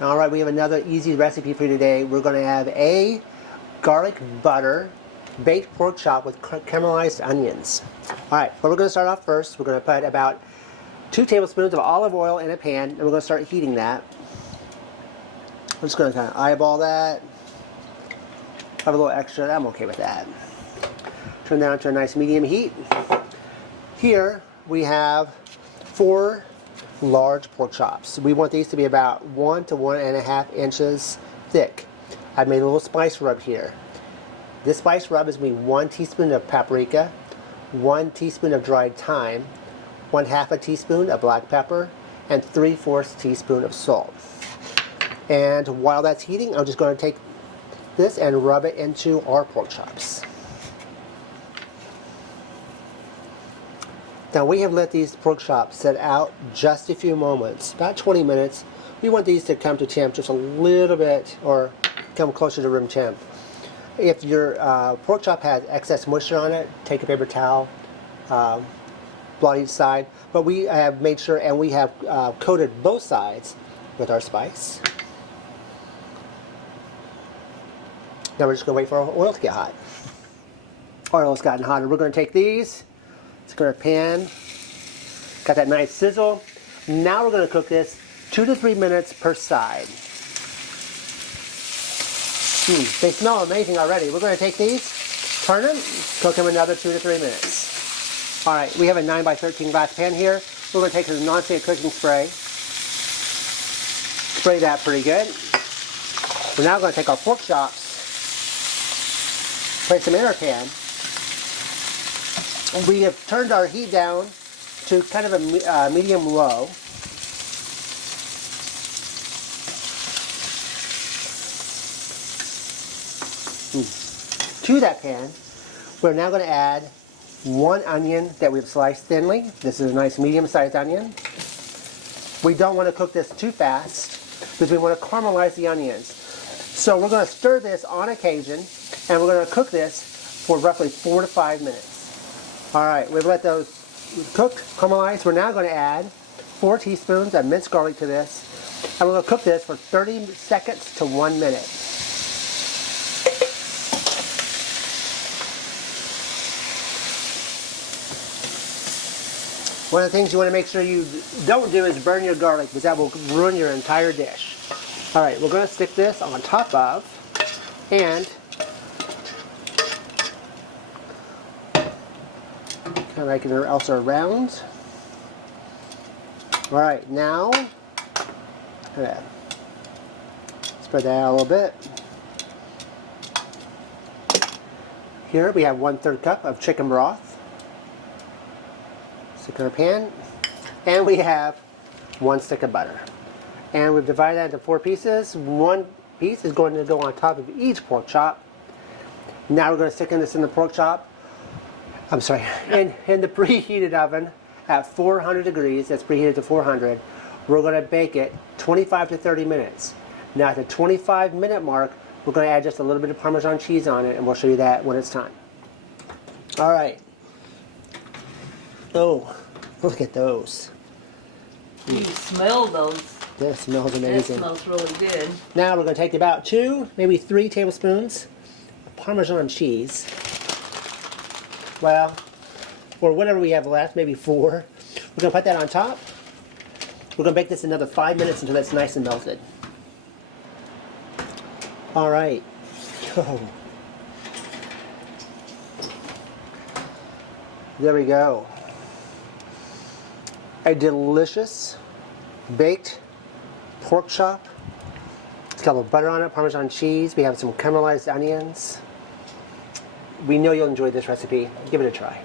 All right, we have another easy recipe for you today. We're going to have a garlic butter baked pork chop with caramelized onions. All right, but we're going to start off first. We're going to put about 2 tablespoons of olive oil in a pan, and we're going to start heating that. I'm just going to kind of eyeball that. Have a little extra. I'm okay with that. Turn that on to a nice medium heat. Here we have 4 large pork chops. We want these to be about 1 to 1.5 inches thick. I've made a little spice rub here. This spice rub is going to be 1 teaspoon of paprika, 1 teaspoon of dried thyme, 1/2 teaspoon of black pepper, and 3/4 teaspoon of salt. And while that's heating, I'm just going to take this and rub it into our pork chops. Now we have let these pork chops sit out just a few moments, about 20 minutes. We want these to come to temp just a little bit, or come closer to room temp. If your pork chop has excess moisture on it, take a paper towel, blot each side. But we have made sure, and we have coated both sides with our spice. Now we're just going to wait for our oil to get hot. Our oil's gotten hotter. We're going to take these. It's going to pan. Got that nice sizzle. Now we're going to cook this 2 to 3 minutes per side. They smell amazing already. We're going to take these, turn them, cook them another 2 to 3 minutes. All right, we have a 9x13 glass pan here. We're going to take a non-stick cooking spray. Spray that pretty good. We're now going to take our pork chops, place them in our pan. We have turned our heat down to kind of a medium low. To that pan, we're now going to add 1 onion that we've sliced thinly. This is a nice medium-sized onion. We don't want to cook this too fast because we want to caramelize the onions. So we're going to stir this on occasion, and we're going to cook this for roughly 4 to 5 minutes. All right, we've let those cook, caramelize. We're now going to add 4 teaspoons of minced garlic to this, and we're going to cook this for 30 seconds to 1 minute. One of the things you want to make sure you don't do is burn your garlic, because that will ruin your entire dish. All right, we're going to stick this on top of, and kind of like it else around. All right, now spread that out a little bit. Here we have 1/3 cup of chicken broth. Stick in our pan, and we have 1 stick of butter. And we've divided that into 4 pieces. 1 piece is going to go on top of each pork chop. Now we're going to stick this in the pork chop. I'm sorry, in the preheated oven at 400 degrees. That's preheated to 400. We're going to bake it 25 to 30 minutes. Now at the 25-minute mark, we're going to add just a little bit of Parmesan cheese on it, and we'll show you that when it's time. All right. Oh, look at those. You smell those. That smells amazing. That smells really good. Now we're going to take about 2, maybe 3 tablespoons of Parmesan cheese. Well, or whatever we have left, maybe 4. We're going to put that on top. We're going to bake this another 5 minutes until it's nice and melted. All right. Oh. There we go. A delicious baked pork chop. It's got a little butter on it, Parmesan cheese. We have some caramelized onions. We know you'll enjoy this recipe. Give it a try.